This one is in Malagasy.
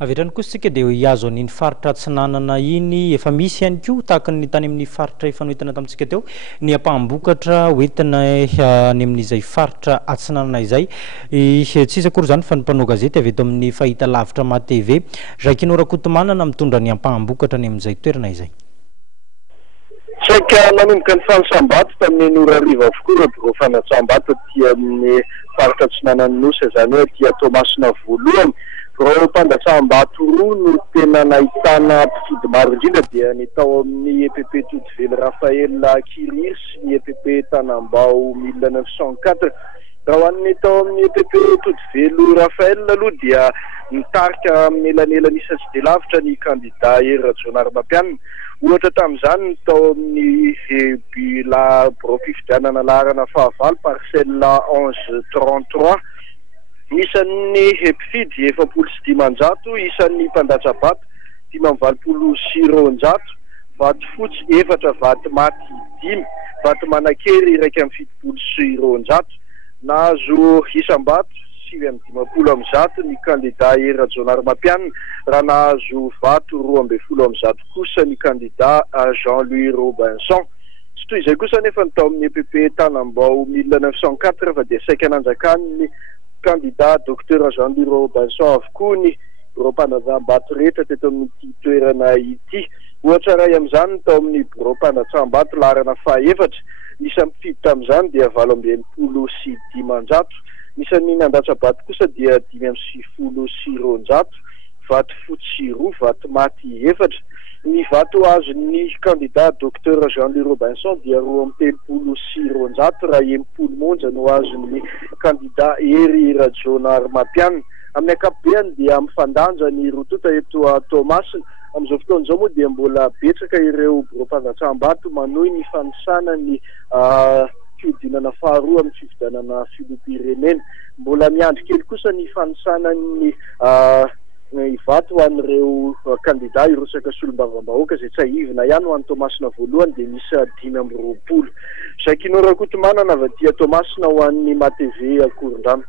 avy etrany koa sika dia hiazo an'iny faritra tsy nanana iny efa misy ihany koa tahaka ny tany amin'ny faritra efa noentina tamintsika teo ny ampahambokatra hoentina any amin'izay faritra atsinanana izay tsisy akory zany fa nympanao gazety avy eto amin'ny fahita lavitra ma TV Jacques Rakotomanana mitondra ny ampahambokatra any amin'izay toerana izay. Saika nanomboka ny fanasambato tamin'ny Norariva avokoa biro fanatsambato aty amin'ny faritra Tsinanana Nosy zany hoe aty Toamasina voalohany. Reo mpandatsambato roa no tena nahitana mpifidy maro indrindra dia ny tao amin'ny EPP Toudeville Raphaël Kirir sy ny EPP Tanambao 1904. Raha hoan'ny tao amin'ny EPP Toudeville Raphaël aloha dia nitarika amin'ny elanelany isa tsy dia lavitra ny kandida Hery Rajaonarimampianina. Ohatra tamin'izany tao amin'ny biro fifidianana laharana fahavalo parcelle 1133 isan'ny mpifidy 750, isan'ny mpandatsabato 520 vato fotsy 4, vato maty 5, vato manakery 170 nahazo isambato 750 ny kandida Hery Rajaonarimampianina, raha nahazo vato 12 kosa ny kandida Jean-Louis Robinson. Tsy toy izay kosa nefa ny tao amin'ny EPP Tanambao 1904 fa dia saika nanjakany kandida Dr Jean-Louis Robinson avokoa ny biro mpandatsambato rehetra teto amin'ity toerana ity. Ohatra ray amin'izany tao amin'ny biro mpandatsambato laharana faha-efatra, isan'ny mpifidy tamin'izany dia 805, isan'ny nandatsabato kosa dia 570, vato fotsy 2, vato maty 4. Ny vato azon'ny kandida Dr Jean-Louis Robinson dia 230, raha 80 monja no azon'ny kandida Hery Rajaonarimampianina. Amin'ny ankapobeny dia mifandanja ny rotota eto Toamasina. Amin'izao fotoana izao moa dia mbola betsaka ireo biro mpandatsambato manohy ny fanosana ny fiodinana faharoa amin'ny fifidianana filoham-pirenena. Mbola miandry kely kosa ny fanosana ny vato ho an'ireo kandida irosaka solombavam-bahoaka izay tsy ahivina ihany ho an'ny Toamasina voalohany dia misy 520. Jacques Rakotomanana avy aty Toamasina ho an'ny ma TV Akorondrano.